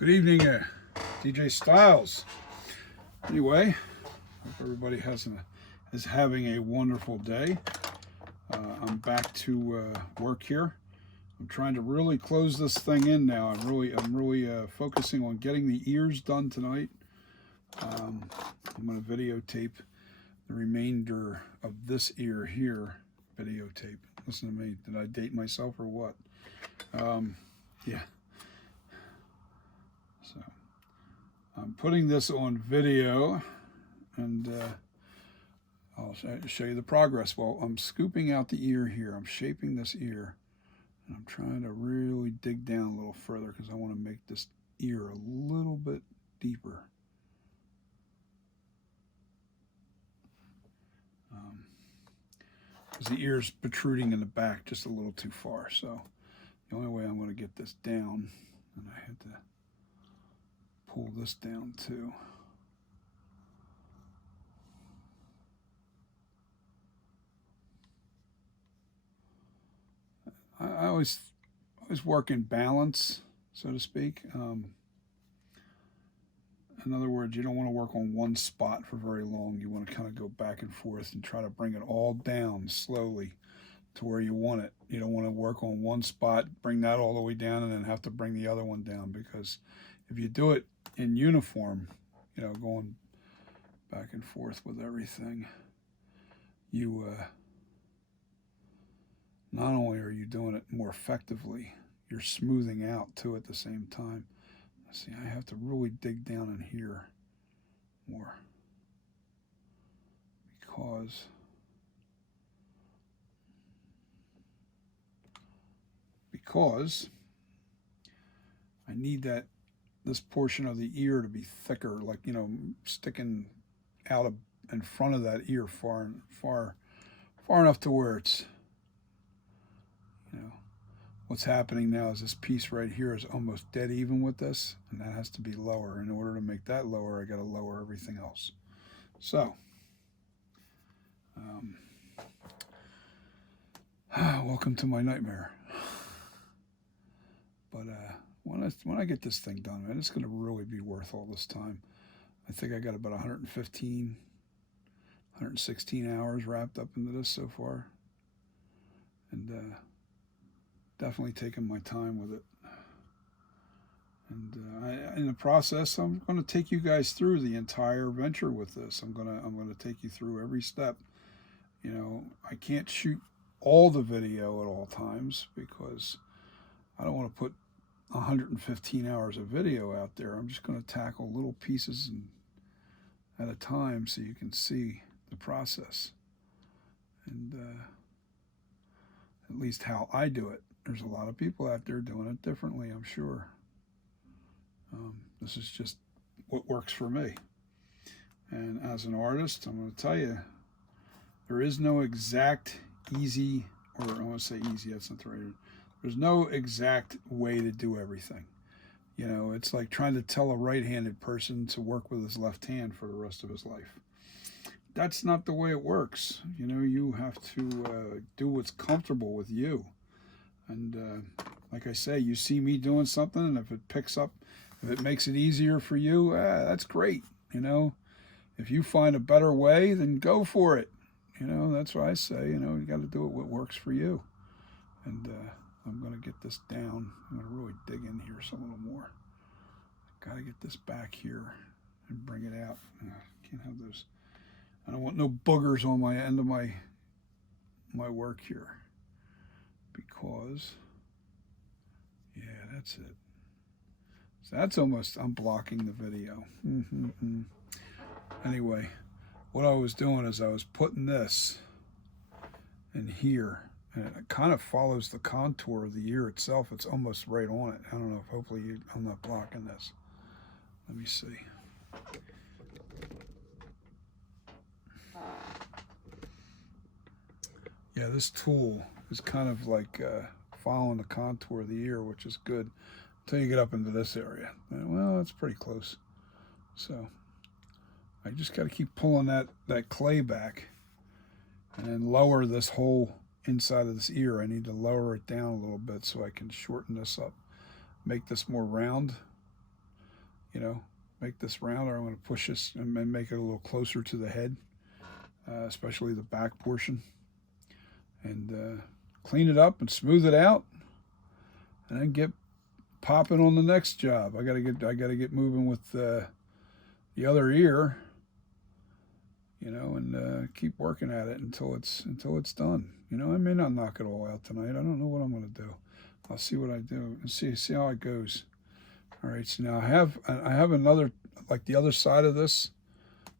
Good evening, DJ Styles. Anyway, hope everybody is having a wonderful day. I'm back to work here. I'm trying to really close this thing in now. I'm really focusing on getting the ears done tonight. I'm going to videotape the remainder of this ear here. Videotape. Listen to me. Did I date myself or what? Yeah. So I'm putting this on video, and I'll show you the progress. Well, I'm scooping out the ear here. I'm shaping this ear, and I'm trying to really dig down a little further because I want to make this ear a little bit deeper. Because the ear's protruding in the back just a little too far. So the only way I'm going to get this down, and I had to pull this down too. I always work in balance, so to speak. In other words, you don't want to work on one spot for very long. You want to kind of go back and forth and try to bring it all down slowly to where you want it. You don't want to work on one spot, bring that all the way down, and then have to bring the other one down, because if you do it in uniform, you know, going back and forth with everything, you not only are you doing it more effectively, you're smoothing out too at the same time. See, I have to really dig down in here more because I need this portion of the ear to be thicker, like, you know, sticking out in front of that ear far enough to where it's, you know, what's happening now is this piece right here is almost dead even with this, and that has to be lower. In order to make that lower, I got to lower everything else. So, welcome to my nightmare. But when I get this thing done, man, it's going to really be worth all this time. I think I got about 116 hours wrapped up into this so far, and definitely taking my time with it. And in the process, I'm going to take you guys through the entire venture with this. I'm going to take you through every step. You know, I can't shoot all the video at all times because I don't want to put 115 hours of video out there. I'm just going to tackle little pieces at a time so you can see the process, and at least how I do it. There's a lot of people out there doing it differently, I'm sure. This is just what works for me. And as an artist, I'm going to tell you, there is no exact easy, or I want to say easy, that's not the right word. There's no exact way to do everything. You know, it's like trying to tell a right-handed person to work with his left hand for the rest of his life. That's not the way it works. You know, you have to do what's comfortable with you. And like I say, you see me doing something, and if it picks up, if it makes it easier for you, that's great. You know, if you find a better way, then go for it. You know, that's what I say. You know, you got to do it what works for you. And I'm going to get this down. I'm going to really dig in here a little more. Got to get this back here and bring it out. Can't have those. I don't want no boogers on my end of my work here, because, yeah, that's it. So that's almost, I'm blocking the video. Anyway, what I was doing is I was putting this in here, and it kind of follows the contour of the ear itself. It's almost right on it. I don't know if hopefully I'm not blocking this. Let me see. Yeah, this tool is kind of like following the contour of the ear, which is good until you get up into this area. Well, that's pretty close. So I just got to keep pulling that clay back and then lower this whole inside of this ear. I need to lower it down a little bit so I can shorten this up, make this more round, you know, make this rounder. I'm going to push this and make it a little closer to the head, especially the back portion, and clean it up and smooth it out, and then get popping on the next job. I gotta get moving with the other ear, you know, and keep working at it until it's done. You know, I may not knock it all out tonight. I don't know what I'm gonna do. I'll see what I do and see how it goes. All right, so now I have another, like the other side of this.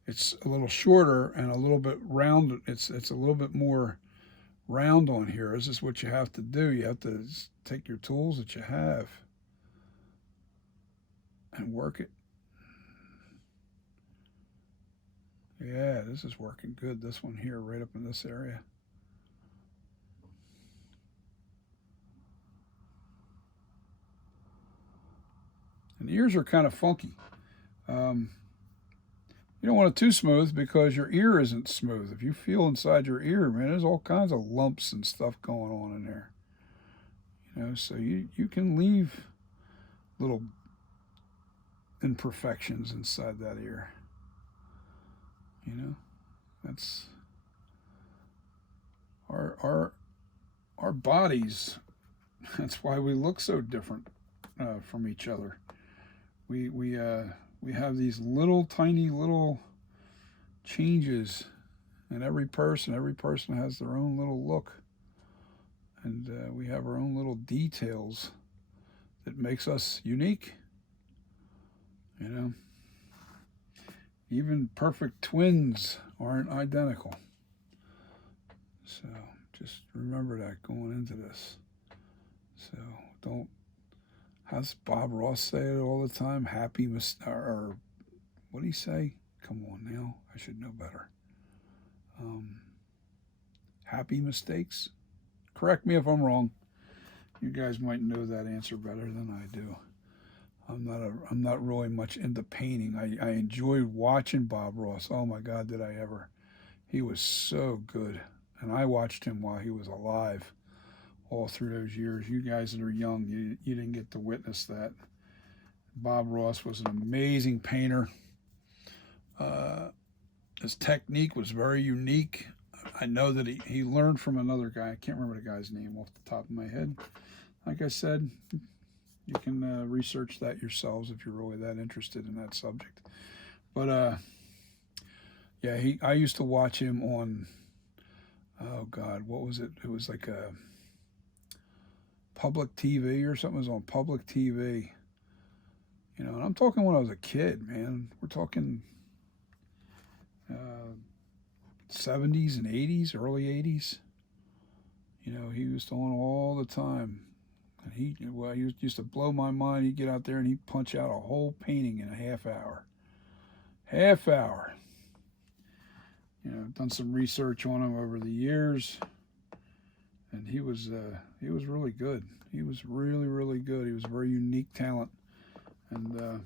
It's a little shorter and a little bit round. It's a little bit more round on here. This is what you have to do. You have to take your tools that you have and work it. Yeah, this is working good. This one here, right up in this area. And the ears are kind of funky. You don't want it too smooth because your ear isn't smooth. If you feel inside your ear, man, there's all kinds of lumps and stuff going on in there. You know, so you can leave little imperfections inside that ear. You know, that's our bodies. That's why we look so different from each other. We have these little tiny little changes in every person. Every person has their own little look, and we have our own little details that makes us unique. You know, even perfect twins aren't identical. So just remember that going into this. So don't. How's Bob Ross say it all the time? Or what do you say? Come on now, I should know better. Happy mistakes. Correct me if I'm wrong. You guys might know that answer better than I do. I'm not really much into painting. I enjoyed watching Bob Ross. Oh my God, did I ever? He was so good, and I watched him while he was alive. All through those years. You guys that are young, you didn't get to witness that. Bob Ross was an amazing painter. His technique was very unique. I know that he learned from another guy. I can't remember the guy's name off the top of my head. Like I said, you can research that yourselves if you're really that interested in that subject. But yeah, I used to watch him on, oh God, what was it? It was like a public TV or something. It was on public TV. You know, and I'm talking when I was a kid, man. We're talking 70s and 80s, early 80s. You know, he was on all the time. And he used to blow my mind. He'd get out there and he'd punch out a whole painting in a half hour. Half hour. You know, I've done some research on him over the years. And he was really good. He was really, really good. He was a very unique talent, and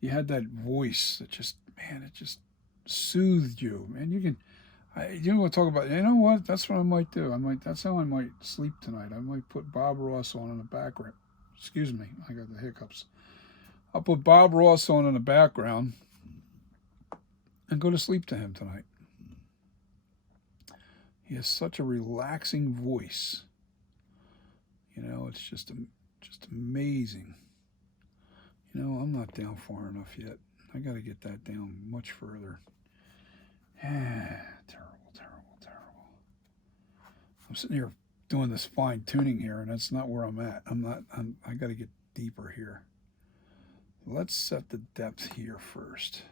he had that voice that just, man, it just soothed you. Man, you want to talk about? You know what? That's what I might do. That's how I might sleep tonight. I might put Bob Ross on in the background. Excuse me, I got the hiccups. I'll put Bob Ross on in the background and go to sleep to him tonight. He has such a relaxing voice. You know, it's just amazing. You know, I'm not down far enough yet. I got to get that down much further. Terrible, terrible, terrible. I'm sitting here doing this fine tuning here, and that's not where I'm at. I got to get deeper here. Let's set the depth here first.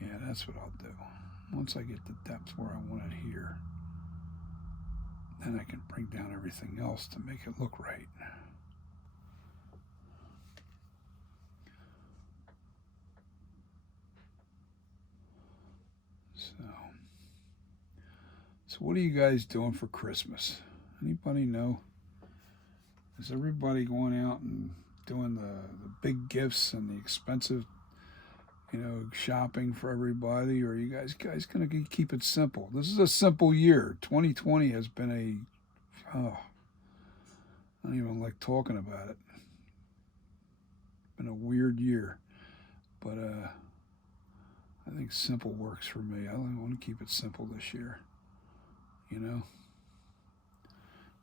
Yeah, that's what I'll do. Once I get the depth where I want it here, then I can bring down everything else to make it look right. So what are you guys doing for Christmas? Anybody know? Is everybody going out and doing the big gifts and the expensive, you know, shopping for everybody, or are you guys gonna keep it simple? This is a simple year. 2020 has been I don't even like talking about it. Been a weird year, but I think simple works for me. I want to keep it simple this year. You know,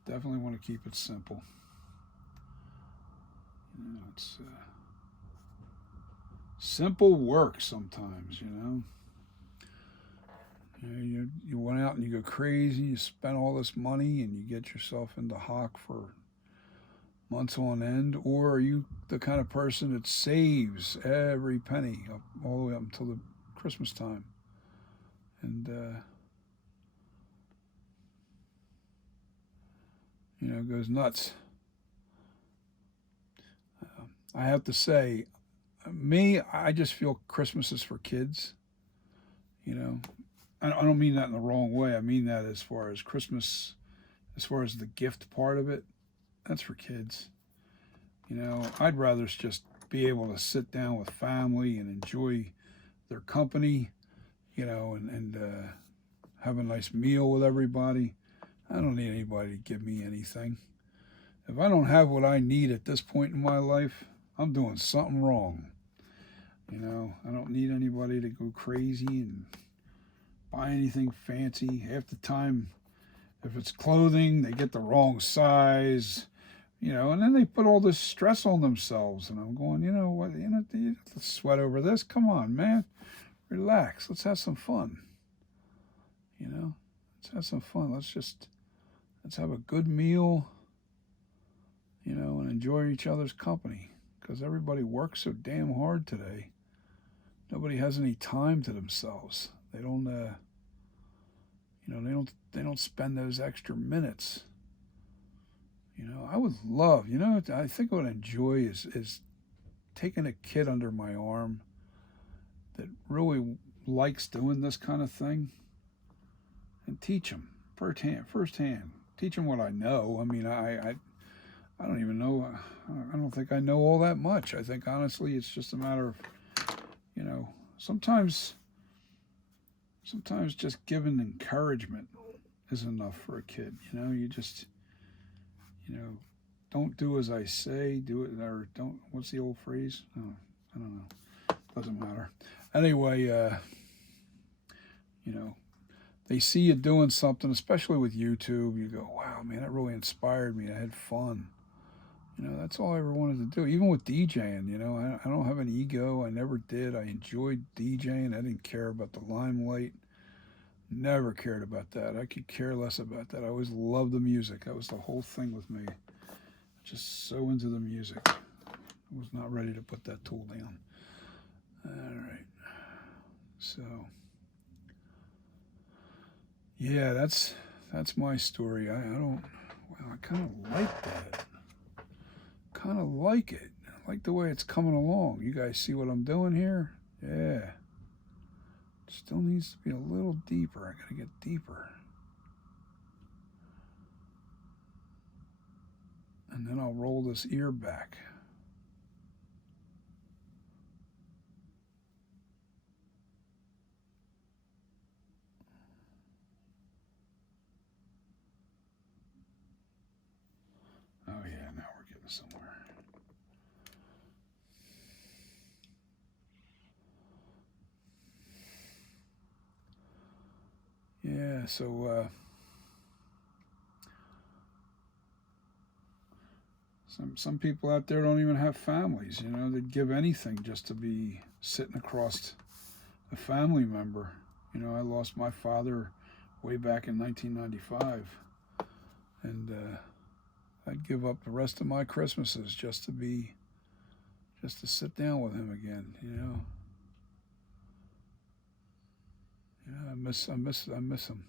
definitely want to keep it simple. You know, it's simple work sometimes. You went out and you go crazy. You spend all this money and you get yourself into hock for months on end, or are you the kind of person that saves every penny all the way up until the Christmas time and goes nuts? I have to say, I just feel Christmas is for kids. I don't mean that in the wrong way. I mean that as far as Christmas, as far as the gift part of it, that's for kids. I'd rather just be able to sit down with family and enjoy their company, and have a nice meal with everybody. I don't need anybody to give me anything. If I don't have what I need at this point in my life, I'm doing something wrong. I don't need anybody to go crazy and buy anything fancy. Half the time, if it's clothing, they get the wrong size. And then they put all this stress on themselves. And I'm going, you have to sweat over this. Come on, man. Relax. Let's have some fun. Let's have some fun. Let's have a good meal, and enjoy each other's company. Because everybody works so damn hard today. Nobody has any time to themselves. They don't, they don't spend those extra minutes. I would love, I think what I enjoy is taking a kid under my arm that really likes doing this kind of thing and teach them firsthand. Teach them what I know. I mean, I don't even know. I don't think I know all that much. I think honestly, it's just a matter of, sometimes just giving encouragement is enough for a kid. You just. Don't do as I say, do it, or don't, what's the old phrase? Oh, I don't know. Doesn't matter. Anyway, they see you doing something, especially with YouTube. You go, wow, man, that really inspired me. I had fun. That's all I ever wanted to do. Even with DJing, I don't have an ego. I never did. I enjoyed DJing. I didn't care about the limelight. Never cared about that. I could care less about that. I always loved the music. That was the whole thing with me. Just so into the music. I was not ready to put that tool down. All right. So, yeah, that's my story. I kind of like that. Kind of like it. I like the way it's coming along. You guys see what I'm doing here? Yeah. Still needs to be a little deeper. I gotta get deeper. And then I'll roll this ear back. Oh yeah, now we're getting somewhere. Yeah, so some people out there don't even have families. They'd give anything just to be sitting across a family member. I lost my father way back in 1995, and I'd give up the rest of my Christmases just to sit down with him again. I miss him.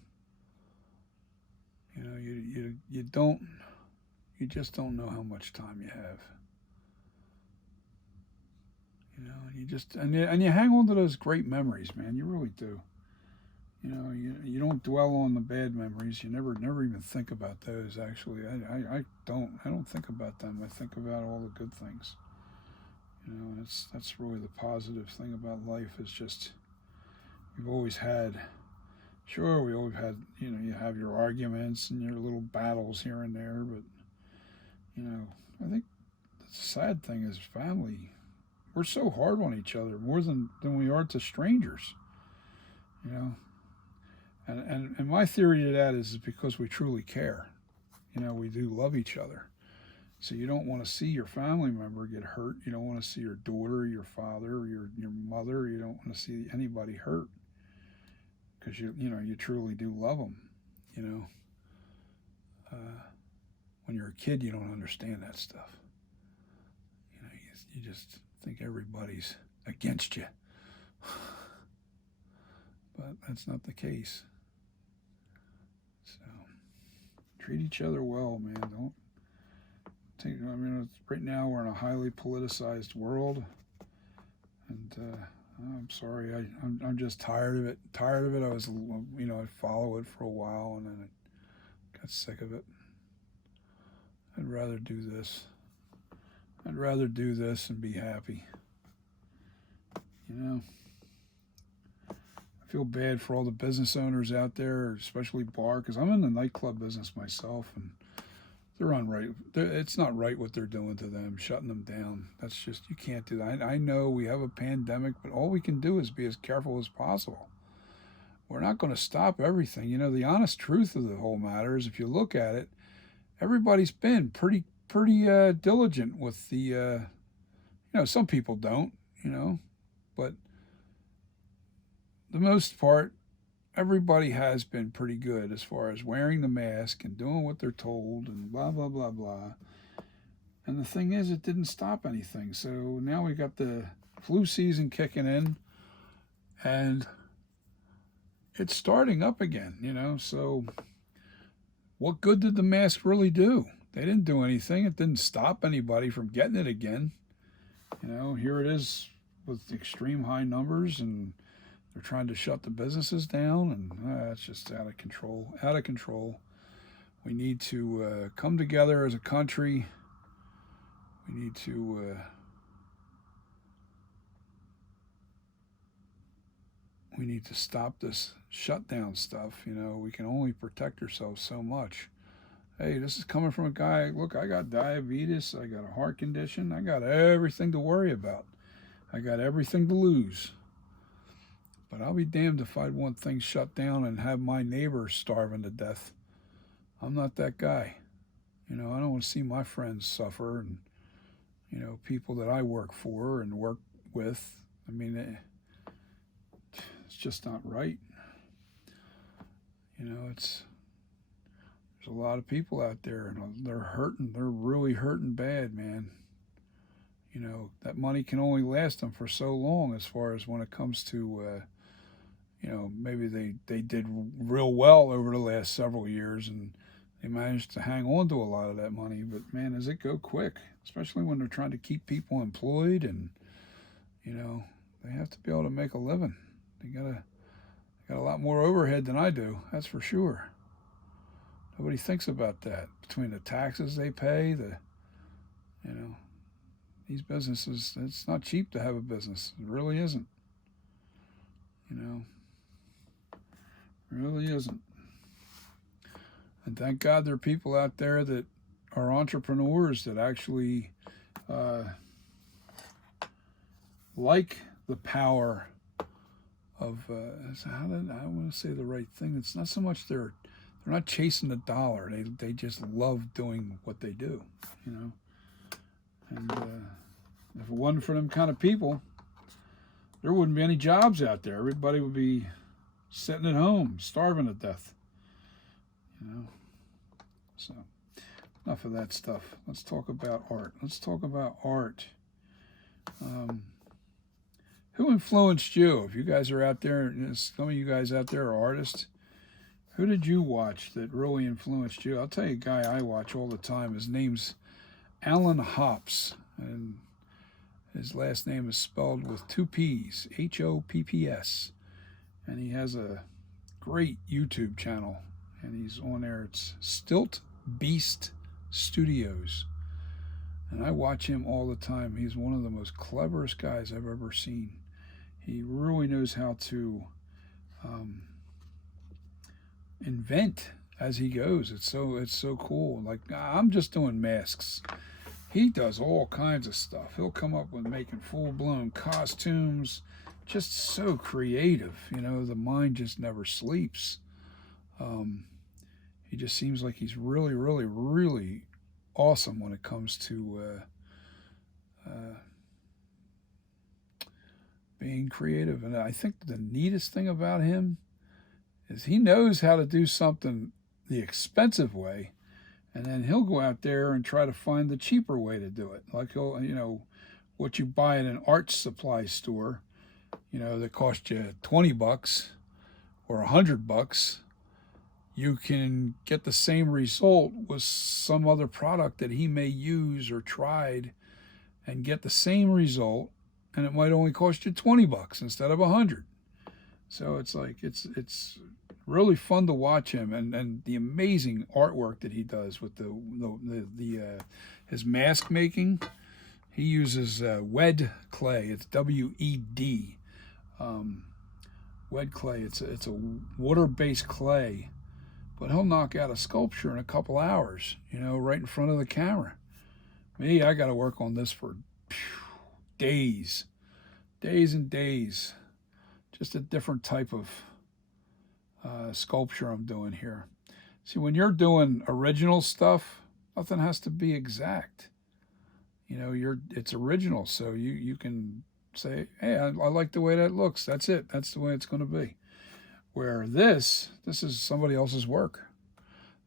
You just don't know how much time you have. And you hang on to those great memories, man. You really do. You don't dwell on the bad memories. You never even think about those. Actually, I don't think about them. I think about all the good things. That's really the positive thing about life is just we've always had. Sure, we always had. You have your arguments and your little battles here and there, but You know, I think the sad thing is family. We're so hard on each other more than we are to strangers. You know, and my theory to that is because we truly care. You know, we do love each other. So you don't want to see your family member get hurt. You don't want to see your daughter, your father, your mother. You don't want to see anybody hurt because you truly do love them. You know, when you're a kid, you don't understand that stuff. You know, you just think everybody's against you, but that's not the case. So treat each other well, man. Don't take. I mean, right now we're in a highly politicized world, and I'm sorry. I'm just tired of it. Tired of it. I was, I follow it for a while, and then I got sick of it. I'd rather do this. I'd rather do this and be happy. You know, I feel bad for all the business owners out there, especially bar, because I'm in the nightclub business myself, and they're unright. It's not right what they're doing to them, shutting them down. That's just, you can't do that. I know we have a pandemic, but all we can do is be as careful as possible. We're not going to stop everything. You know, the honest truth of the whole matter is, if you look at it, everybody's been pretty diligent with the, some people don't, but the most part, everybody has been pretty good as far as wearing the mask and doing what they're told and blah, blah, blah, blah. And the thing is, it didn't stop anything. So now we got the flu season kicking in, and it's starting up again, so what good did the mask really do? They didn't do anything. It didn't stop anybody from getting it again. Here it is with extreme high numbers, and they're trying to shut the businesses down, and it's just out of control. Out of control. We need to come together as a country. We need to stop this shutdown stuff. We can only protect ourselves so much. Hey, this is coming from a guy. Look, I got diabetes. I got a heart condition. I got everything to worry about. I got everything to lose. But I'll be damned if I'd want things shut down and have my neighbors starving to death. I'm not that guy. I don't want to see my friends suffer, and, people that I work for and work with. I mean, it's just not right. There's a lot of people out there, and they're hurting. They're really hurting bad, man. That money can only last them for so long, as far as when it comes to, maybe they did real well over the last several years, and they managed to hang on to a lot of that money. But, man, does it go quick, especially when they're trying to keep people employed, and, they have to be able to make a living. They got a lot more overhead than I do, that's for sure. Nobody thinks about that. Between the taxes they pay, these businesses, it's not cheap to have a business. It really isn't. It really isn't. And thank God there are people out there that are entrepreneurs that actually like the power of, I want to say the right thing. It's not so much they're not chasing the dollar. They just love doing what they do, And if it wasn't for them kind of people, there wouldn't be any jobs out there. Everybody would be sitting at home, starving to death. So enough of that stuff. Let's talk about art. Who influenced you? If you guys are out there, some of you guys out there are artists, who did you watch that really influenced you? I'll tell you a guy I watch all the time. His name's Alan Hopps, and his last name is spelled with 2 P's, Hopps. And he has a great YouTube channel, and he's on there. It's Stilt Beast Studios. And I watch him all the time. He's one of the most cleverest guys I've ever seen. He really knows how to invent as he goes. It's so cool. Like, I'm just doing masks. He does all kinds of stuff. He'll come up with making full-blown costumes, just so creative. The mind just never sleeps. Um, he just seems like he's really, really, really awesome when it comes to being creative. And I think the neatest thing about him is he knows how to do something the expensive way, and then he'll go out there and try to find the cheaper way to do it. Like what you buy at an art supply store, that cost you $20 or $100, you can get the same result with some other product that he may use or tried and get the same result, and it might only cost you $20 instead of $100. So it's like it's really fun to watch him, and the amazing artwork that he does with the his mask making. He uses wed clay. It's WED. Wed clay. It's a water-based clay, but he'll knock out a sculpture in a couple hours. Right in front of the camera. Me, I got to work on this for days and days. Just a different type of sculpture I'm doing here. See, when you're doing original stuff, nothing has to be exact. It's original, so you can say, hey, I like the way that looks. That's it. That's the way it's going to be. Where this is somebody else's work.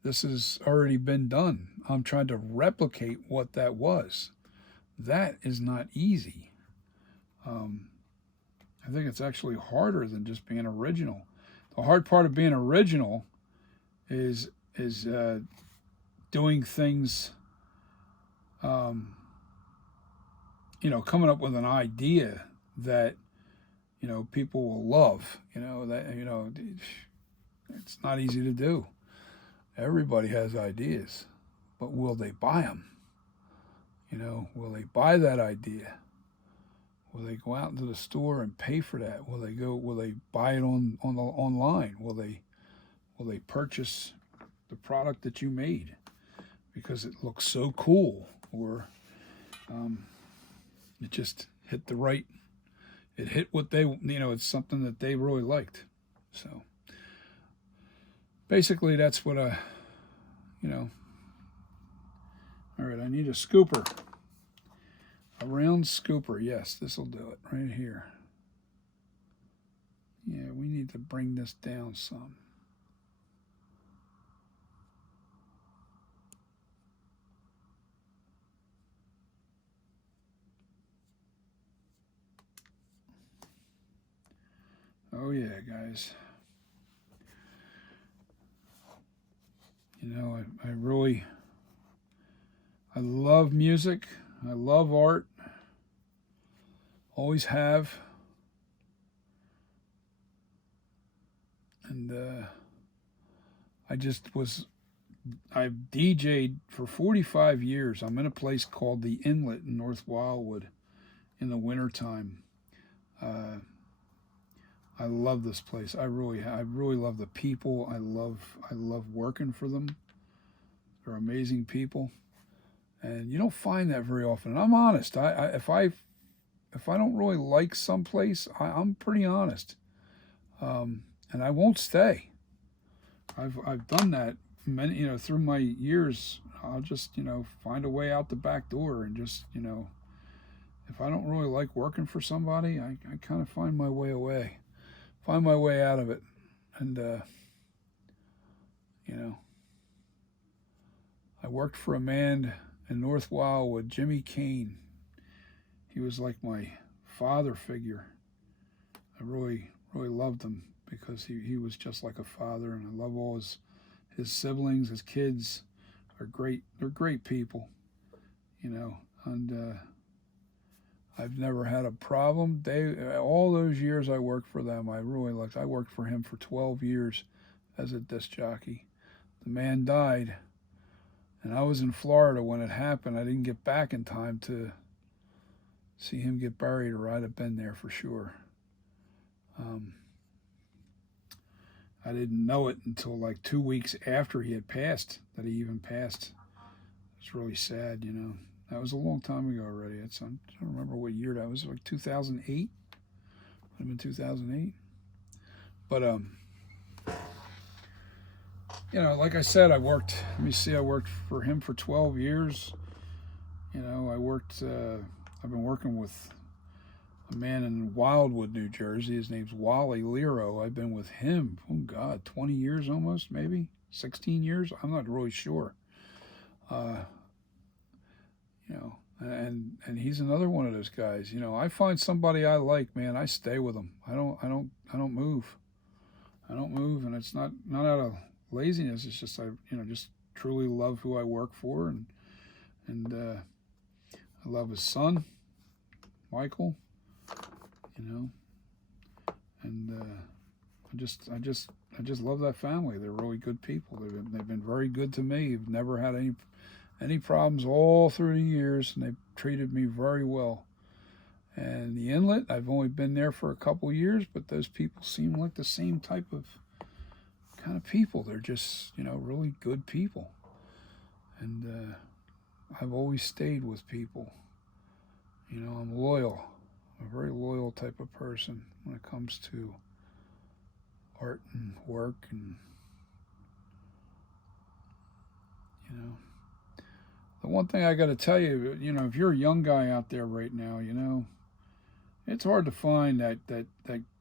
This has already been done. I'm trying to replicate what that was. That is not easy. I think it's actually harder than just being original. The hard part of being original is doing things, coming up with an idea that people will love. It's not easy to do. Everybody has ideas, but will they buy them? Will they buy that idea? Will they go out into the store and pay for that? Will they buy it online? Will they purchase the product that you made because it looks so cool, or it just hit it hit what they, it's something that they really liked. So basically that's what all right, I need a scooper. A round scooper, yes, this will do it right here. Yeah, we need to bring this down some. Oh yeah, guys. I love music. I love art. Always have. And I've DJ'd for 45 years. I'm in a place called the Inlet in North Wildwood in the wintertime. I love this place. I really love the people. I love working for them. They're amazing people, and you don't find that very often. And I'm honest. If I don't really like some place, I'm pretty honest, and I won't stay. I've done that many through my years. I'll just find a way out the back door, and just if I don't really like working for somebody, I kind of find my way away. Find my way out of it. And I worked for a man in North Wildwood, Jimmy Kane. He was like my father figure. I really loved him because he was just like a father, and I love all his siblings, his kids are great. They're great people, and I've never had a problem. All those years I worked for them, I really liked. I worked for him for 12 years as a disc jockey. The man died, and I was in Florida when it happened. I didn't get back in time to see him get buried, or I'd have been there for sure. I didn't know it until like 2 weeks after he had passed, that he even passed. It's really sad, you know. That was a long time ago already. I don't remember what year that was. Like 2008. Would have been 2008. But you know, like I said, I worked. Let me see. I worked for him for 12 years. You know, I worked. I've been working with a man in Wildwood, New Jersey. His name's Wally Lero. I've been with him, oh God, 20 years almost, maybe 16 years. I'm not really sure. You know, and he's another one of those guys. You know, I find somebody I like, man, I stay with them. I don't move. I don't move, and it's not out of laziness. It's just just truly love who I work for, and I love his son, Michael. You know, and I just love that family. They're really good people. They've been very good to me. I've never had any problems all through the years, and they've treated me very well. And the inlet, I've only been there for a couple years, but those people seem like the same type of kind of people. They're just, really good people. And I've always stayed with people. I'm loyal. I'm a very loyal type of person when it comes to art and work and, The one thing I got to tell you, if you're a young guy out there right now, it's hard to find that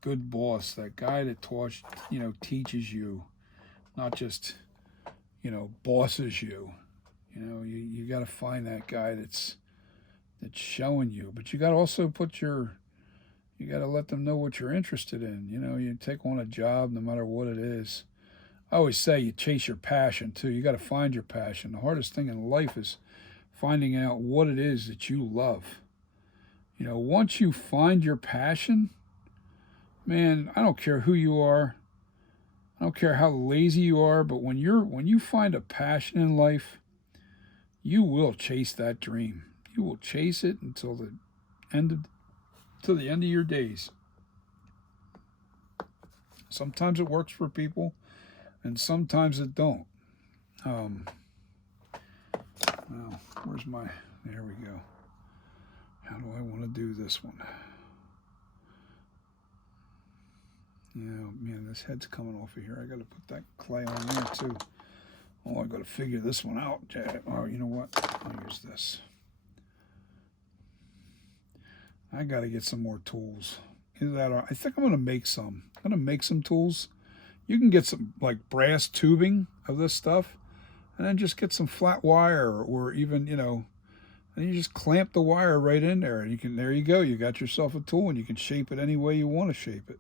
good boss, that guy that teaches you, not just, bosses you. You got to find that guy that's showing you, but you got to also you got to let them know what you're interested in. You take on a job, no matter what it is. I always say you chase your passion too. You got to find your passion. The hardest thing in life is finding out what it is that you love. Once you find your passion, man, I don't care who you are. I don't care how lazy you are, but when you find a passion in life, you will chase that dream. You will chase it until the end of your days. Sometimes it works for people, and sometimes it don't. Well, there we go. How do I want to do this one? Man, this head's coming off of here. I got to put that clay on there too. Oh, I got to figure this one out. Oh, you know what? I'll use this. I got to get some more tools. I think I'm going to make some. I'm going to make some tools. You can get some like brass tubing of this stuff, and then just get some flat wire, or even, and you just clamp the wire right in there, and there you go. You got yourself a tool, and you can shape it any way you want to shape it.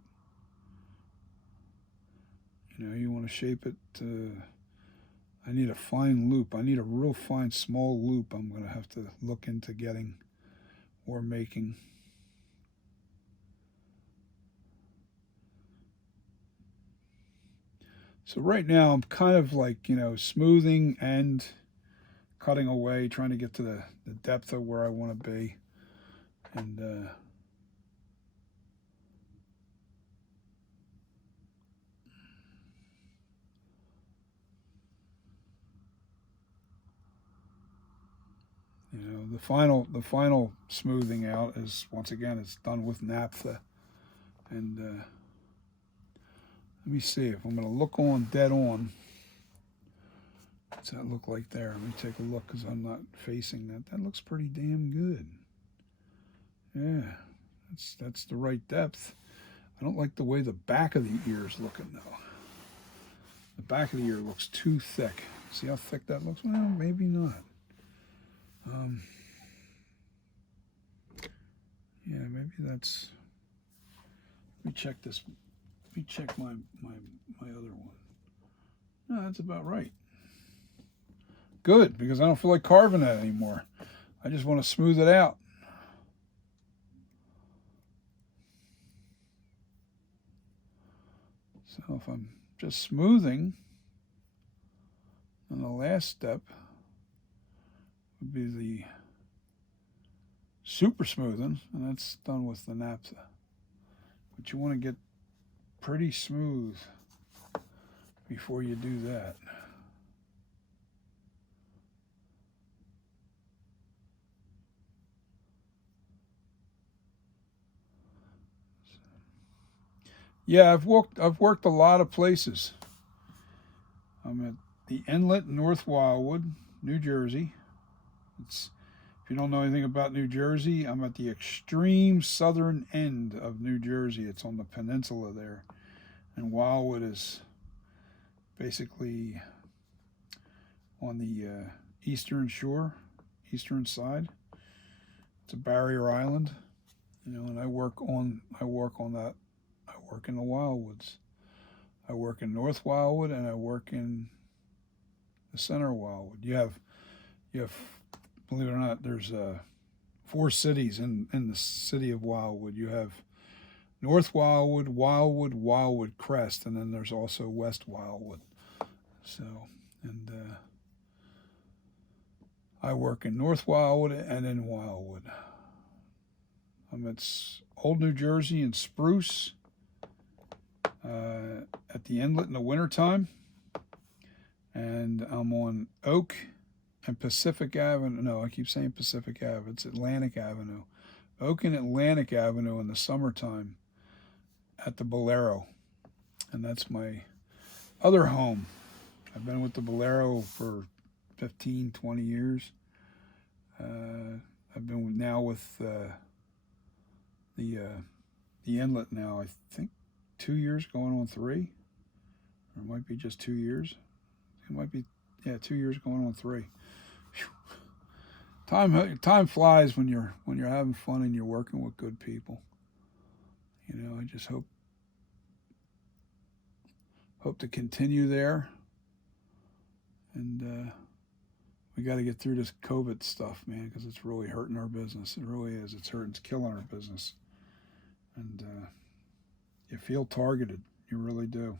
You want to shape it. I need a fine loop. I need a real fine, small loop. I'm going to have to look into getting or making. So right now I'm kind of like, smoothing and cutting away, trying to get to the depth of where I want to be. And the final smoothing out is, once again, it's done with naphtha. And let me see if I'm going to look on dead on. What's that look like there? Let me take a look, because I'm not facing that. That looks pretty damn good. Yeah, that's the right depth. I don't like the way the back of the ear is looking, though. The back of the ear looks too thick. See how thick that looks? Well, maybe not. Yeah, maybe that's. Let me check this. Let me check my other one. No, that's about right. Good, because I don't feel like carving that anymore. I just want to smooth it out. So if I'm just smoothing, then the last step would be the super smoothing, and that's done with the naphtha. But you want to get pretty smooth before you do that. Yeah, I've worked a lot of places. I'm at the Inlet, North Wildwood, New Jersey. It's If you don't know anything about New Jersey, I'm at the extreme southern end of New Jersey. It's on the peninsula there. And Wildwood is basically on the eastern shore, eastern side. It's a barrier island, and I work on that. I work in the Wildwoods. I work in North Wildwood and I work in the center of Wildwood. You have, believe it or not, there's 4 cities in the city of Wildwood. You have North Wildwood, Wildwood Crest, and then there's also West Wildwood. So, and I work in North Wildwood and in Wildwood. I'm at Old New Jersey and Spruce at the Inlet in the wintertime. And I'm on Oak and Pacific Avenue. No, I keep saying Pacific Ave. It's Atlantic Avenue. Oak and Atlantic Avenue in the summertime at the Bolero. And that's my other home. I've been with the Bolero for 15, 20 years. I've been now with the Inlet now, I think 2 years going on 3. Or it might be just 2 years. It might be, 2 years going on 3. Whew. Time flies when you're having fun and you're working with good people. I just hope to continue there. And we got to get through this COVID stuff, man, because it's really hurting our business. It really is. It's killing our business. And you feel targeted. You really do.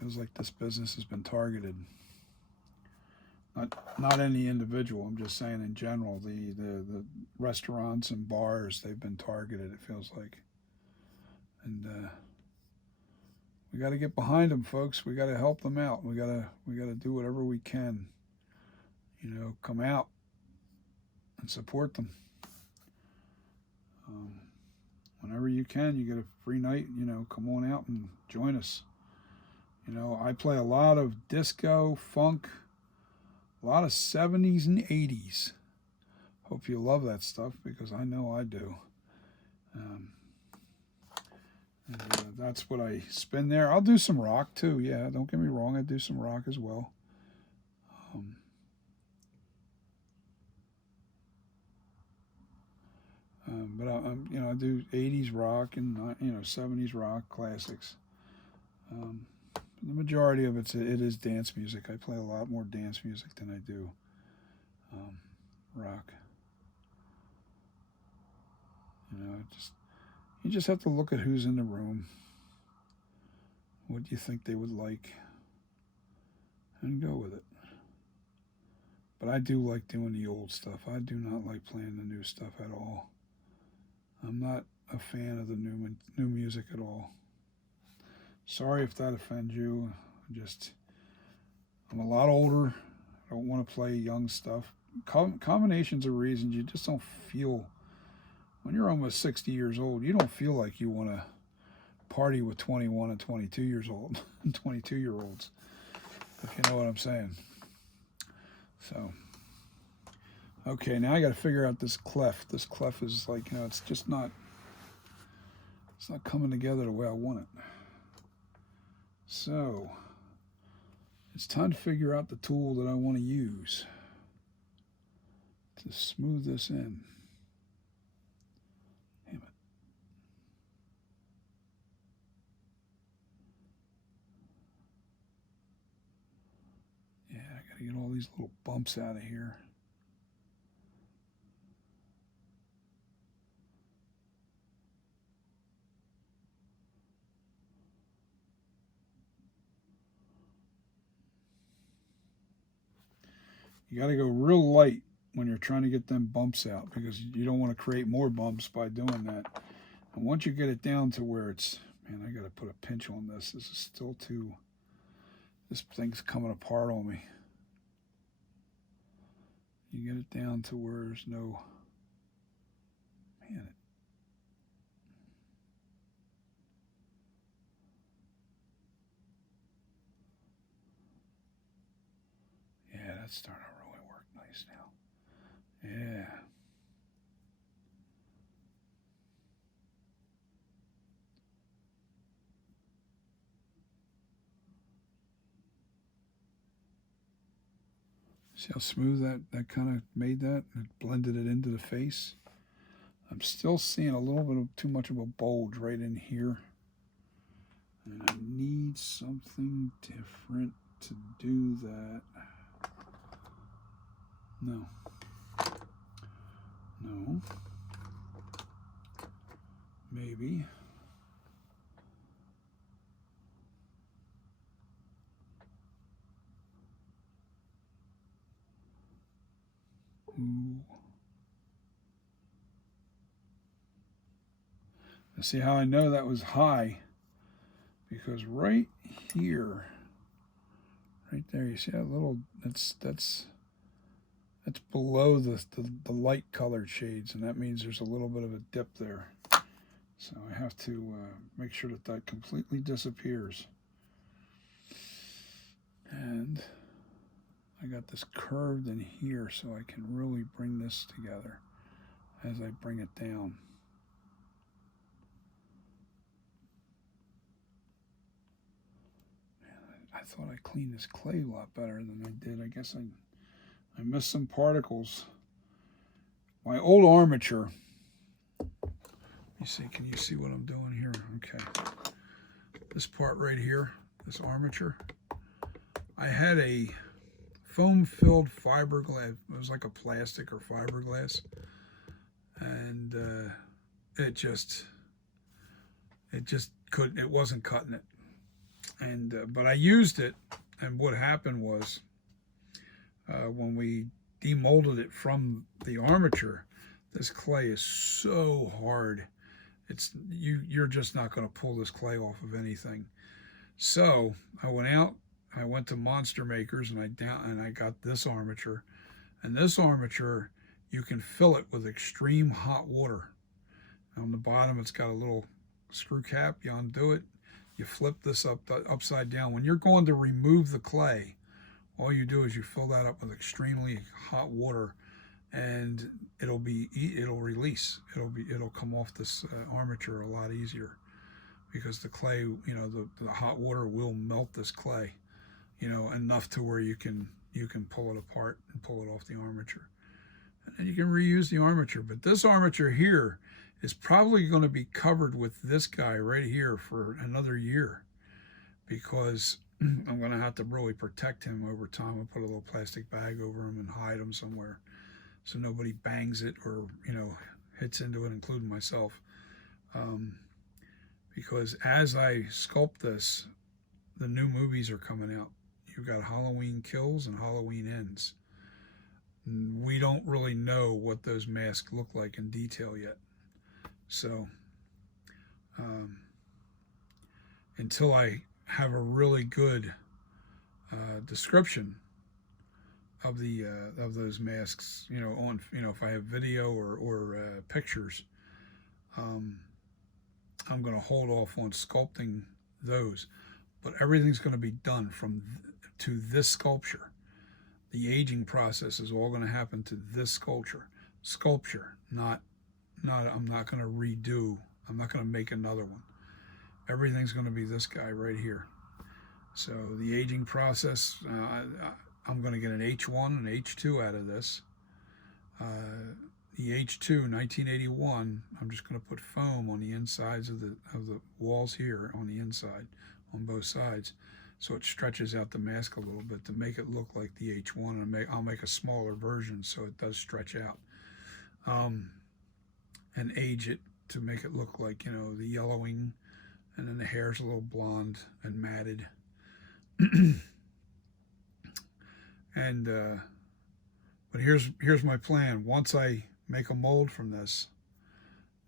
Feels like this business has been targeted. Not any individual. I'm just saying in general. The restaurants and bars, they've been targeted. It feels like. And we got to get behind them, folks. We got to help them out. We got to do whatever we can. Come out and support them. Whenever you can, you get a free night. Come on out and join us. I play a lot of disco, funk, a lot of 70s and 80s. Hope you love that stuff because I know I do. That's what I spin there. I'll do some rock too. Yeah, don't get me wrong. I do some rock as well. But I do 80s rock and 70s rock classics. The majority of it is dance music. I play a lot more dance music than I do rock. You just have to look at who's in the room. What do you think they would like? And go with it. But I do like doing the old stuff. I do not like playing the new stuff at all. I'm not a fan of the new music at all. Sorry if that offends you. I'm a lot older. I don't want to play young stuff. Combinations of reasons. You just don't feel, when you're almost 60 years old, you don't feel like you want to party with 21 and 22 years old and 22-year-olds, if you know what I'm saying. So, okay, now I got to figure out this clef. This clef is like, it's just not, it's not coming together the way I want it. So, it's time to figure out the tool that I want to use to smooth this in. Damn it. Yeah, I got to get all these little bumps out of here. You got to go real light when you're trying to get them bumps out because you don't want to create more bumps by doing that. And once you get it down to where it's, man, I got to put a pinch on this. This is still too This thing's coming apart on me. You get it down to where there's no, man, yeah, that's starting to really work nice now. Yeah. See how smooth that kind of made that? It blended it into the face. I'm still seeing a little bit of too much of a bulge right in here. And I need something different to do that. No. No. Maybe. Ooh. And see how I know that was high? Because right here, right there, you see that little, that's below the light colored shades, and that means there's a little bit of a dip there. So I have to make sure that that completely disappears. And I got this curved in here so I can really bring this together as I bring it down. Man, I thought I cleaned this clay a lot better than I did. I guess I missed some particles. My old armature, you see, can you see what I'm doing here? Okay. This part right here, this armature, I had a foam-filled fiberglass. It was like a plastic or fiberglass, and it wasn't cutting it. And but I used it, and what happened was when we demolded it from the armature, this clay is so hard. You're just not going to pull this clay off of anything. So I went out. I went to Monster Makers and I got this armature, and this armature you can fill it with extreme hot water. On the bottom it's got a little screw cap. You undo it, you flip this upside down. When you're going to remove the clay, all you do is you fill that up with extremely hot water, and it'll release. It'll come off this armature a lot easier, because the clay, the hot water will melt this clay, enough to where you can pull it apart and pull it off the armature. And you can reuse the armature. But this armature here is probably going to be covered with this guy right here for another year, because I'm going to have to really protect him over time. I'll put a little plastic bag over him and hide him somewhere so nobody bangs it or, hits into it, including myself. Because as I sculpt this, the new movies are coming out. You've got Halloween Kills and Halloween Ends. We don't really know what those masks look like in detail yet. So until I have a really good description of those masks, if I have video or pictures, I'm going to hold off on sculpting those. But everything's going to be done to this sculpture. The aging process is all going to happen to this sculpture. Not I'm not going to redo. I'm not going to make another one. Everything's going to be this guy right here. So the aging process, I'm going to get an H1 and H2 out of this. The H2 1981, I'm just going to put foam on the insides of the walls here on the inside, on both sides, so it stretches out the mask a little bit to make it look like the H1, and I'll make a smaller version so it does stretch out, and age it to make it look like, the yellowing, and then the hair's a little blonde and matted. And but here's my plan. Once I make a mold from this,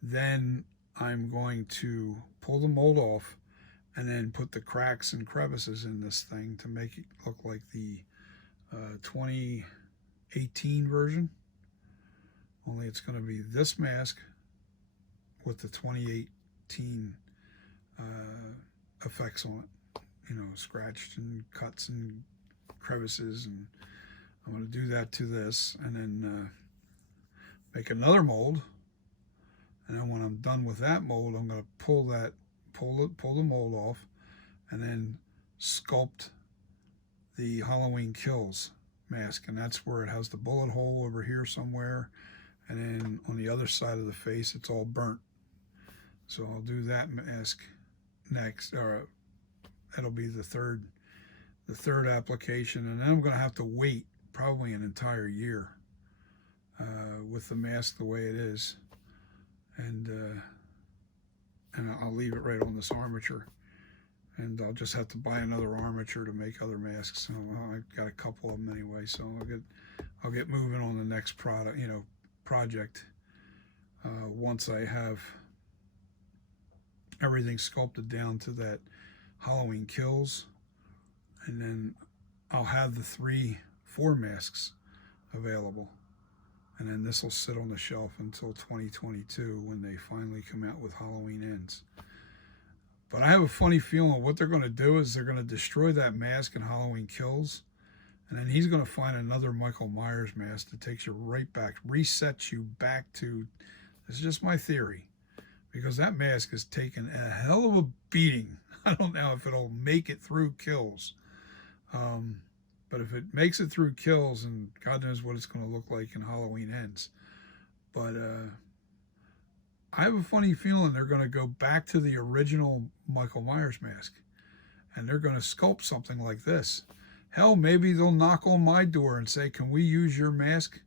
then I'm going to pull the mold off, and then put the cracks and crevices in this thing to make it look like the 2018 version. Only it's going to be this mask with the 2018 effects on it. You know, scratched and cuts and crevices, and I'm going to do that to this, and then make another mold. And then when I'm done with that mold, I'm going to pull the mold off, and then sculpt the Halloween Kills mask, and that's where it has the bullet hole over here somewhere, and then on the other side of the face it's all burnt. So I'll do that mask next, or that'll be the third application, and then I'm going to have to wait probably an entire year with the mask the way it is, and I'll leave it right on this armature, and I'll just have to buy another armature to make other masks. So I've got a couple of them anyway, so I'll get moving on the next project once I have everything sculpted down to that Halloween Kills, and then I'll have the 4 masks available, and then this will sit on the shelf until 2022 when they finally come out with Halloween Ends. But I have a funny feeling what they're going to do is they're going to destroy that mask in Halloween Kills, and then he's going to find another Michael Myers mask that takes you right back, resets you back to, this is just my theory, because that mask has taken a hell of a beating. I don't know if it'll make it through Kills. But if it makes it through Kills, and God knows what it's going to look like in Halloween Ends. But I have a funny feeling they're going to go back to the original Michael Myers mask, and they're going to sculpt something like this. Hell, maybe they'll knock on my door and say, "Can we use your mask?"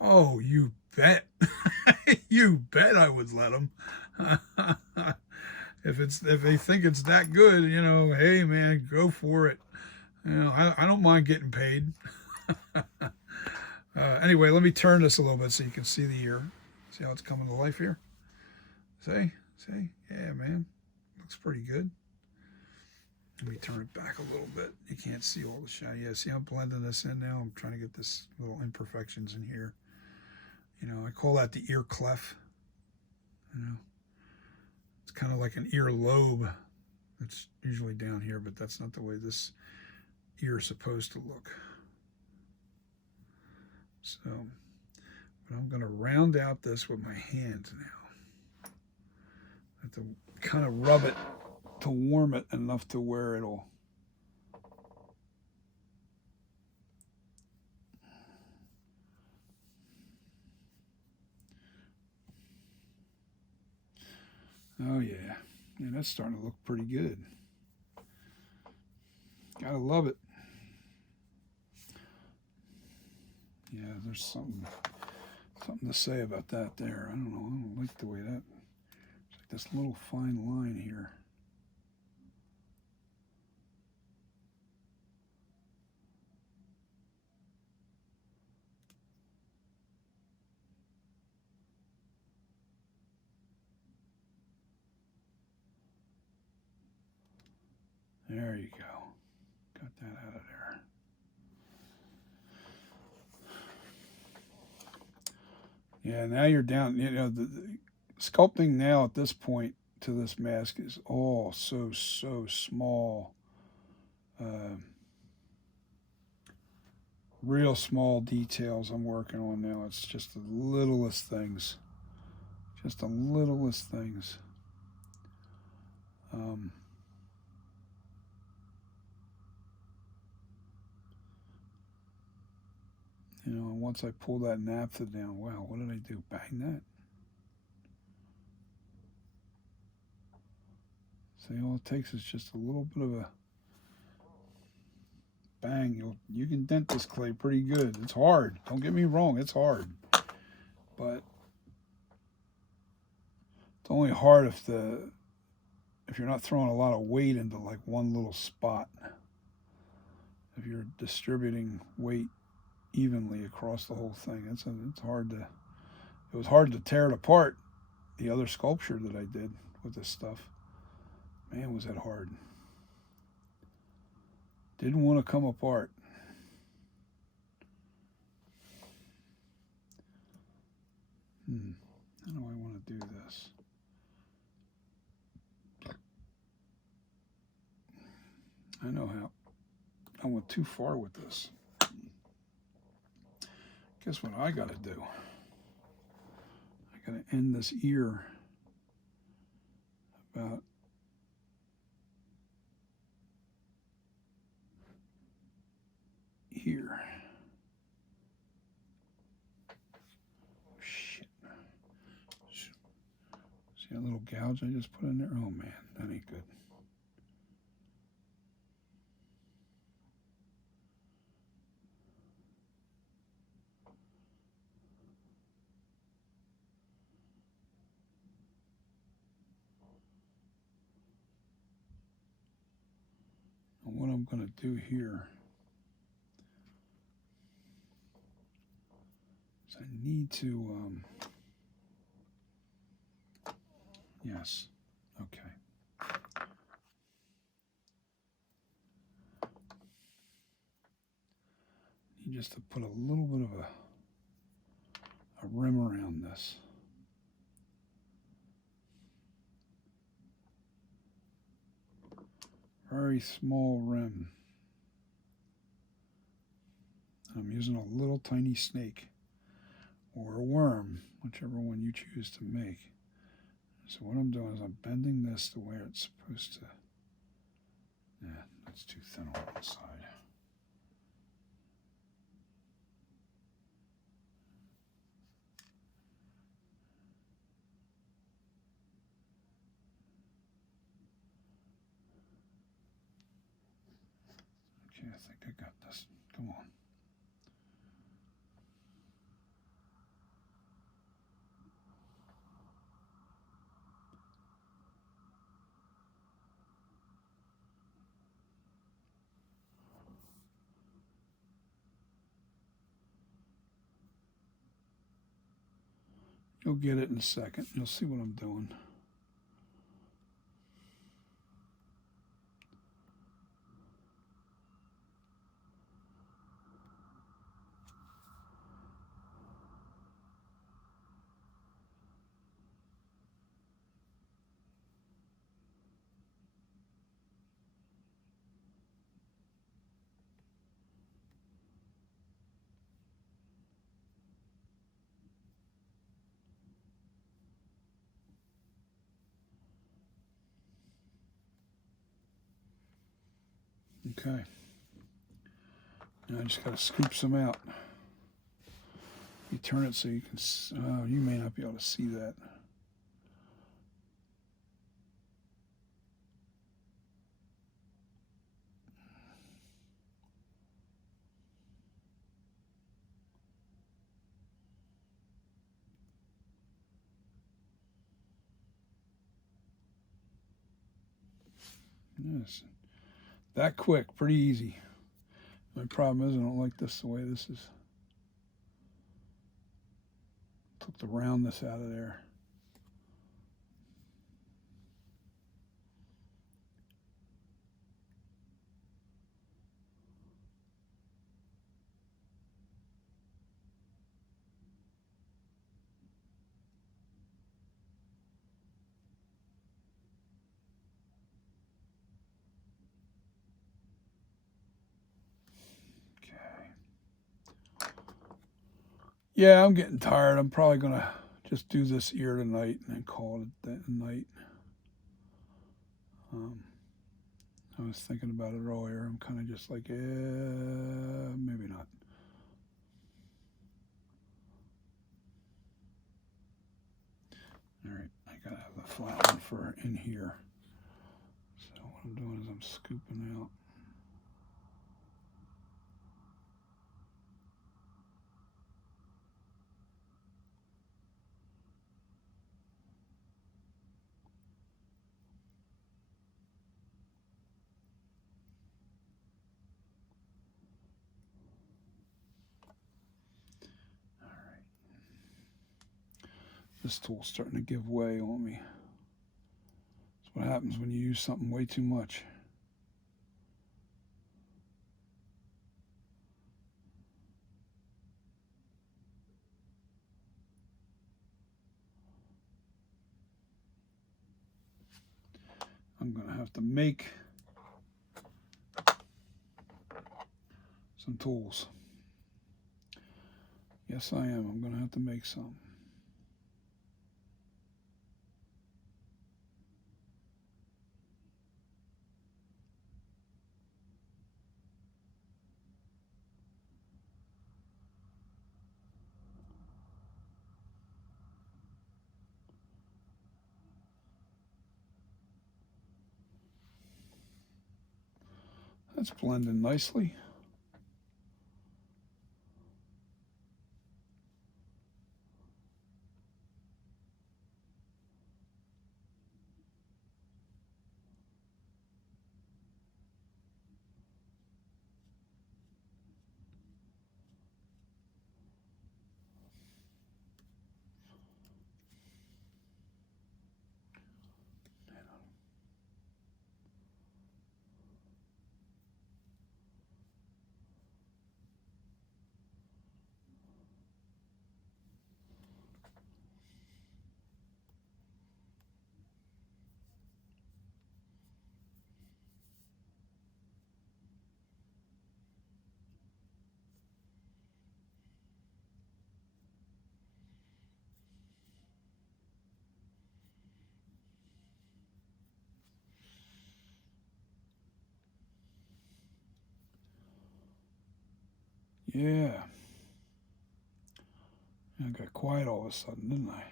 Oh, you bet. You bet I would let them. If they think it's that good, hey man, go for it. I don't mind getting paid. Anyway, let me turn this a little bit so you can see the ear. See how it's coming to life here? See? Yeah, man. Looks pretty good. Let me turn it back a little bit. You can't see all the shine. Yeah, see I'm blending this in now? I'm trying to get this little imperfections in here. I call that the ear clef. It's kind of like an ear lobe. It's usually down here, but that's not the way this ear is supposed to look. So, but I'm going to round out this with my hands now. I have to kind of rub it to warm it enough to where it'll oh yeah, that's starting to look pretty good. Gotta love it. Yeah, there's something to say about that there. I don't know. I don't like the way that. It's like this little fine line here. There you go. Got that out of there. Yeah, now you're down. The sculpting now at this point to this mask is all so small. Real small details I'm working on now. It's just the littlest things. Just the littlest things. Once I pull that naphtha down, wow, what did I do? Bang that? See, all it takes is just a little bit of a bang. You can dent this clay pretty good. It's hard. Don't get me wrong, it's hard. But it's only hard if you're not throwing a lot of weight into like one little spot. If you're distributing weight evenly across the whole thing, it's hard to. It was hard to tear it apart. The other sculpture that I did with this stuff, Man, was that hard. Didn't want to come apart. How do I want to do this? I know how. I went too far with this. Guess what I got to do? I got to end this ear about here. Shit. See that little gouge I just put in there? Oh man, that ain't good. And what I'm going to do here is I need to, yes, okay. Need just to put a little bit of a rim around this. Very small rim. I'm using a little tiny snake or a worm, whichever one you choose to make. So what I'm doing is I'm bending this to where it's supposed to. Yeah, that's too thin on one side. Okay, I think I got this. Come on. You'll get it in a second. You'll see what I'm doing. Okay. Now I just got to scoop some out. You turn it so you can, you may not be able to see that. Yes. That quick, pretty easy. My problem is I don't like this the way this is. Took the roundness out of there. Yeah, I'm getting tired. I'm probably going to just do this ear tonight and then call it that night. I was thinking about it earlier. I'm kind of just like, maybe not. All right, I got to have the flat one for in here. So what I'm doing is I'm scooping out. This tool's starting to give way on me. what happens when you use something way too much. I'm going to have to make some tools. Yes, I am. I'm going to have to make some. That's blending nicely. Yeah. I got quiet all of a sudden, didn't I?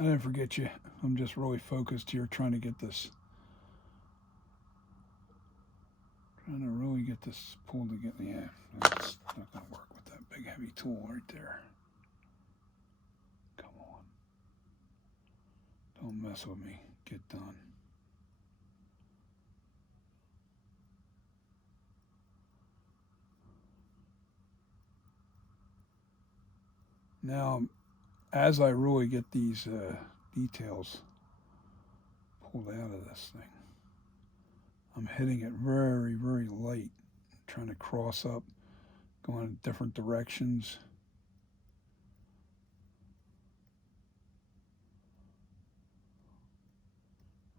I didn't forget you. I'm just really focused here trying to really get this pulled together. Yeah, that's not going to work with that big heavy tool right there. Come on. Don't mess with me. Get done. Now, as I really get these details pulled out of this thing, I'm hitting it very, very light, trying to cross up, going in different directions.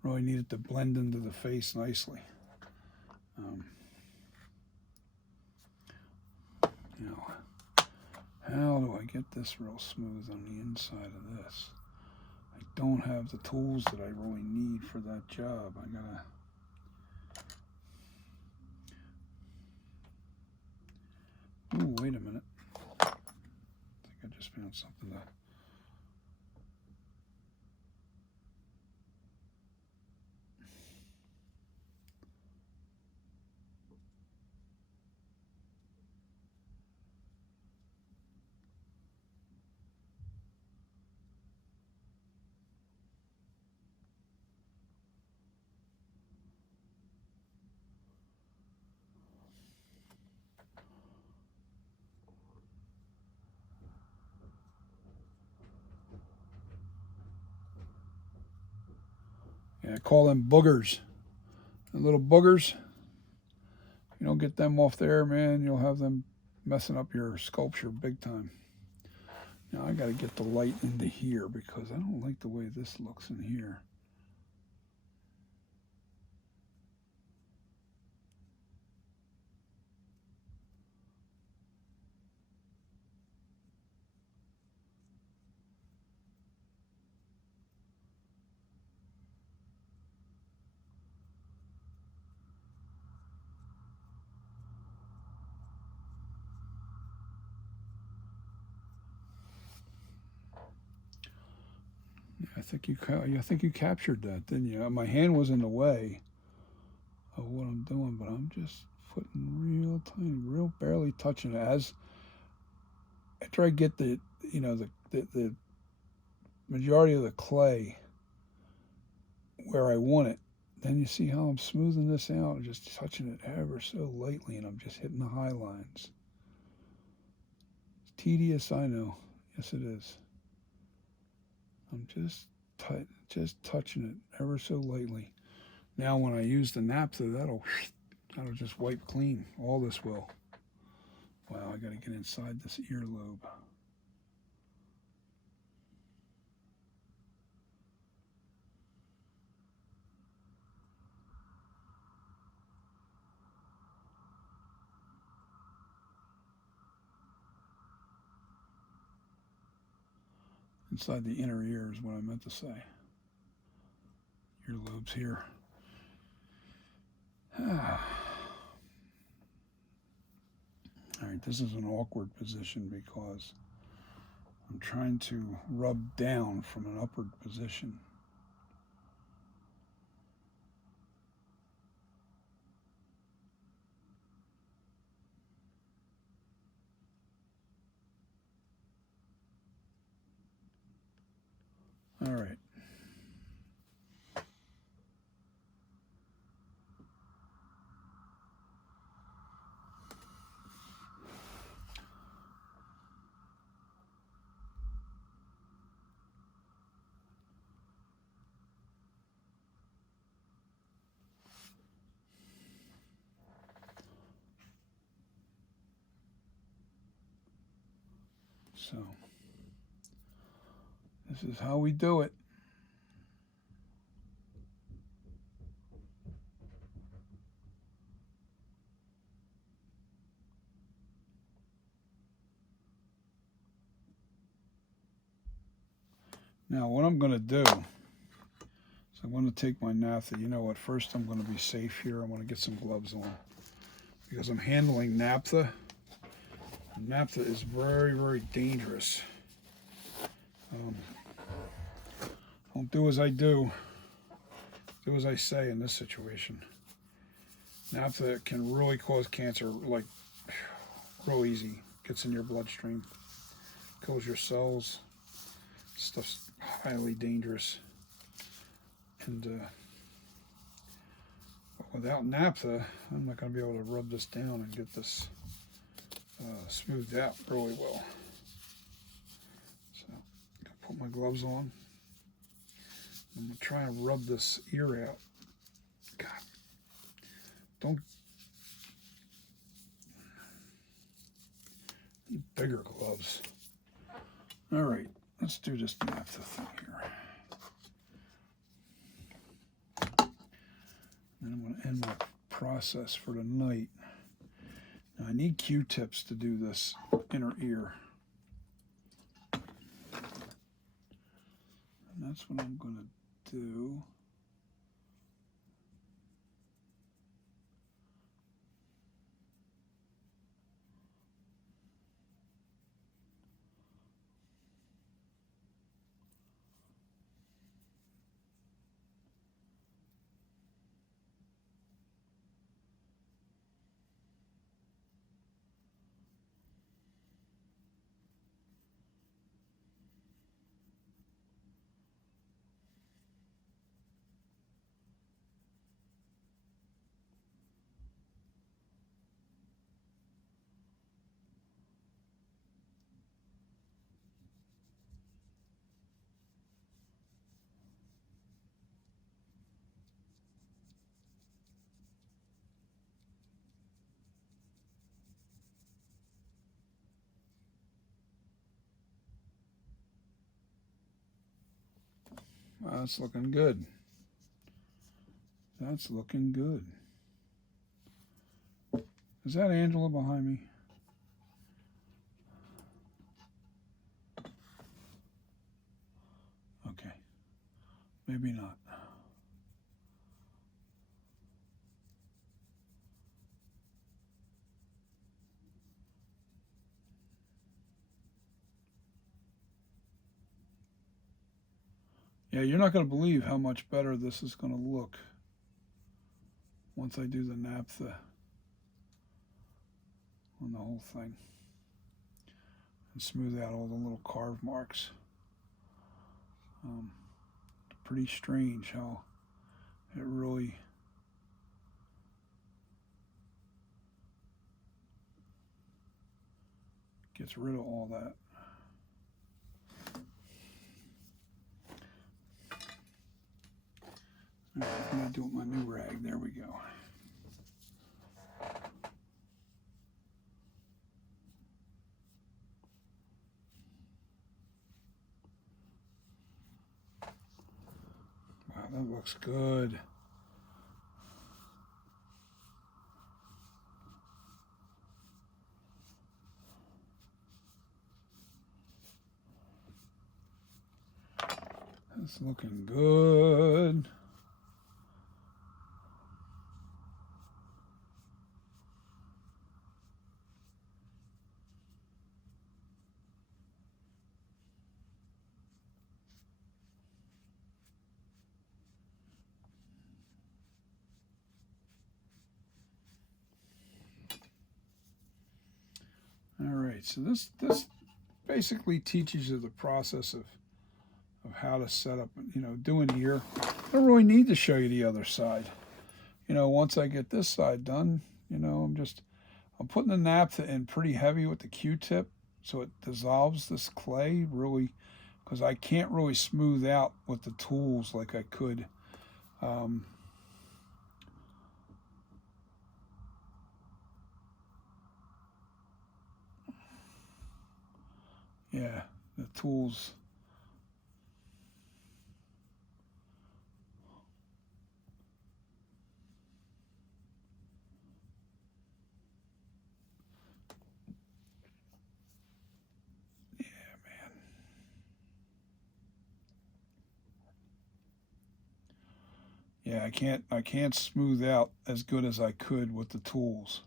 Really need it to blend into the face nicely. You know, how do I get this real smooth on the inside of this? I don't have the tools that I really need for that job. I gotta. Ooh, wait a minute. I think I just found something to. Yeah, I call them boogers. The little boogers. You don't get them off there, man, you'll have them messing up your sculpture big time. Now I got to get the light into here because I don't like the way this looks in here. I think you captured that, didn't you? My hand was in the way of what I'm doing, but I'm just putting real tiny, real barely touching it. As after I get the majority of the clay where I want it, then you see how I'm smoothing this out and just touching it ever so lightly, and I'm just hitting the high lines. It's tedious, I know. Yes, it is. I'm just just touching it ever so lightly. Now when I use the naphtha, that'll just wipe clean. All this will. Wow, I gotta get inside this earlobe. Inside the inner ear is what I meant to say. Earlobes here. All right, this is an awkward position because I'm trying to rub down from an upward position. All right. So this is how we do it. Now what I'm going to do is I'm going to take my naphtha. You know what? First I'm going to be safe here. I'm going to get some gloves on because I'm handling naphtha. Naphtha is very, very dangerous. Don't do as I do. Do as I say in this situation. Naphtha can really cause cancer, like real easy. Gets in your bloodstream, kills your cells. Stuff's highly dangerous. And without naphtha, I'm not going to be able to rub this down and get this smoothed out really well. So I'm going to put my gloves on. I'm going to try and rub this ear out. God, don't need bigger gloves. All right, let's do this naphtha thing here. And I'm going to end my process for the night. Now I need Q-tips to do this inner ear. And that's what I'm going to do. That's looking good. That's looking good. Is that Angela behind me? Okay. Maybe not. Yeah, you're not going to believe how much better this is going to look once I do the naphtha on the whole thing and smooth out all the little carve marks. Pretty strange how it really gets rid of all that. All right, I'm going to do it with my new rag. There we go. Wow, that looks good. That's looking good. All right, so this basically teaches you the process of how to set up, doing here. I don't really need to show you the other side. Once I get this side done, I'm putting the naphtha in pretty heavy with the Q-tip so it dissolves this clay really, because I can't really smooth out with the tools like I could. Yeah, the tools. Yeah, man. Yeah, I can't smooth out as good as I could with the tools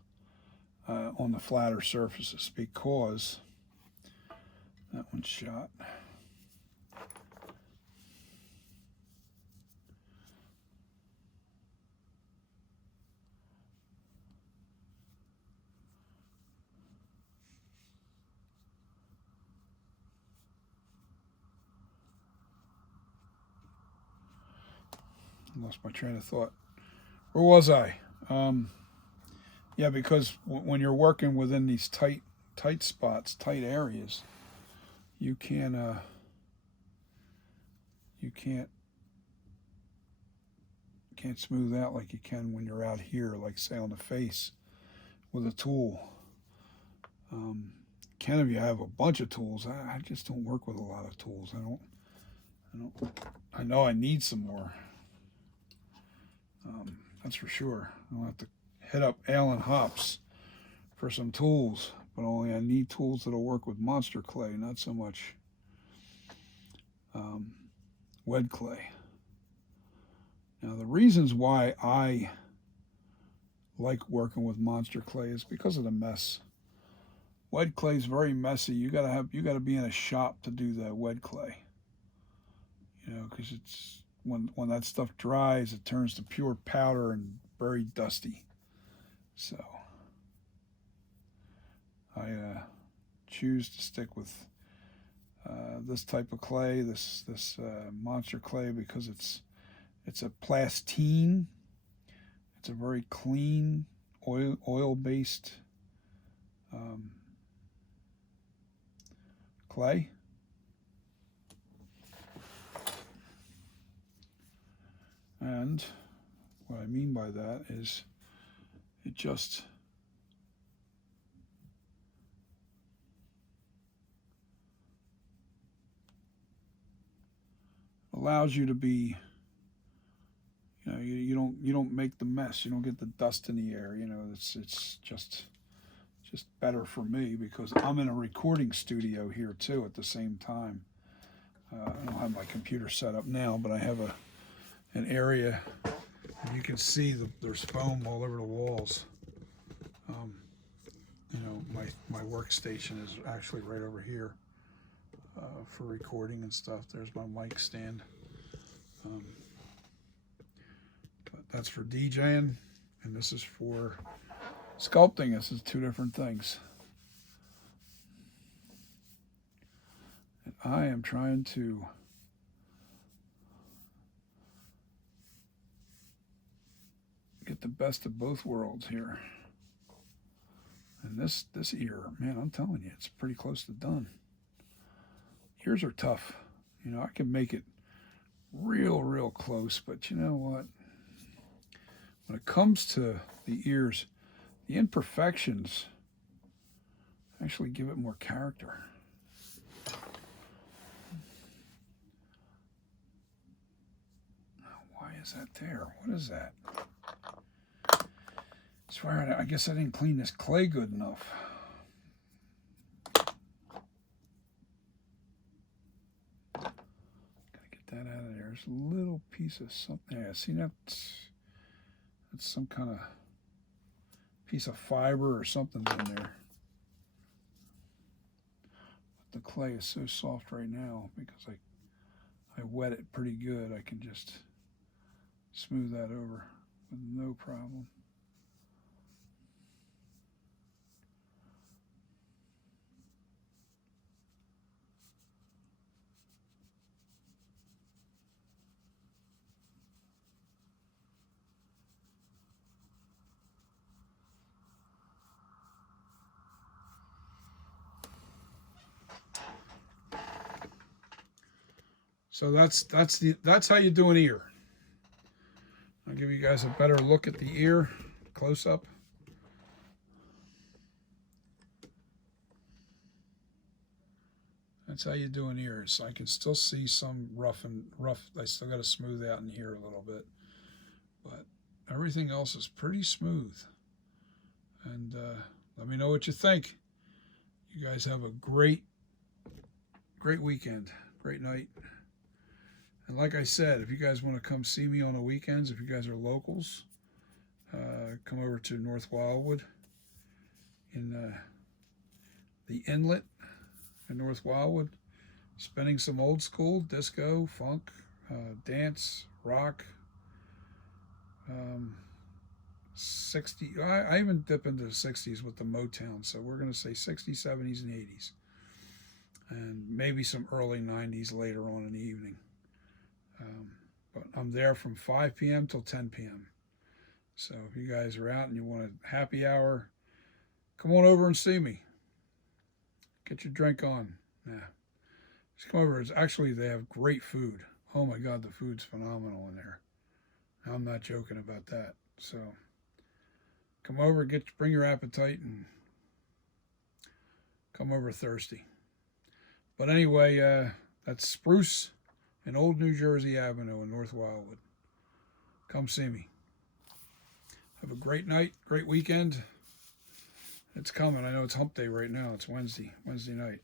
on the flatter surfaces because that one's shot. Lost my train of thought. Where was I? Yeah, because when you're working within these tight spots, tight areas, you can't smooth out like you can when you're out here, like say on the face with a tool. Can if you have a bunch of tools. I just don't work with a lot of tools. I know I need some more. That's for sure. I'll have to hit up Allen Hops for some tools, but only I need tools that'll work with monster clay, not so much wet clay. Now the reasons why I like working with monster clay is because of the mess. Wet clay is very messy. You gotta be in a shop to do that wet clay. Because it's when that stuff dries, it turns to pure powder and very dusty. So I choose to stick with this type of clay, this monster clay, because it's a plastine. It's a very clean oil based clay. And what I mean by that is it just allows you to be, you don't make the mess. You don't get the dust in the air. It's just better for me because I'm in a recording studio here too at the same time. I don't have my computer set up now, but I have an area. You can see there's foam all over the walls. My workstation is actually right over here for recording and stuff. There's my mic stand. But that's for DJing, and this is for sculpting. This is two different things. And I am trying to get the best of both worlds here. And this ear, man, I'm telling you, it's pretty close to done. Ears are tough. I can make it real close, but you know what? when it comes to the ears, the imperfections actually give it more character. Why is that there? What is that? I swear, I guess I didn't clean this clay good enough. Gotta get that out of there. There's a little piece of something. Yeah, see, that's some kind of piece of fiber or something's in there. But the clay is so soft right now because I wet it pretty good. I can just smooth that over with no problem. So that's how you do an ear. I'll give you guys a better look at the ear close up. That's how you do an ear. So I can still see some rough. I still got to smooth out in here a little bit, but everything else is pretty smooth. And let me know what you think. You guys have a great weekend, great night. And like I said, if you guys want to come see me on the weekends, if you guys are locals, come over to North Wildwood in the Inlet in North Wildwood, spinning some old school disco, funk, dance, rock, 60. I even dip into the 60s with the Motown, so we're going to say 60s, 70s, and 80s. And maybe some early 90s later on in the evening. But I'm there from 5 p.m. till 10 p.m. So if you guys are out and you want a happy hour, come on over and see me. Get your drink on. Yeah. Just come over. Actually, they have great food. Oh my God, the food's phenomenal in there. I'm not joking about that. So come over, bring your appetite, and come over thirsty. But anyway, that's Spruce and Old New Jersey Avenue in North Wildwood. Come see me. Have a great night, great weekend. It's coming. I know it's hump day right now. It's Wednesday night.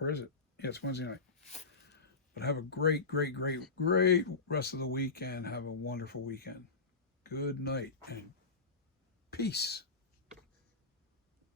Or is it? Yeah, it's Wednesday night. But have a great rest of the week and have a wonderful weekend. Good night and peace.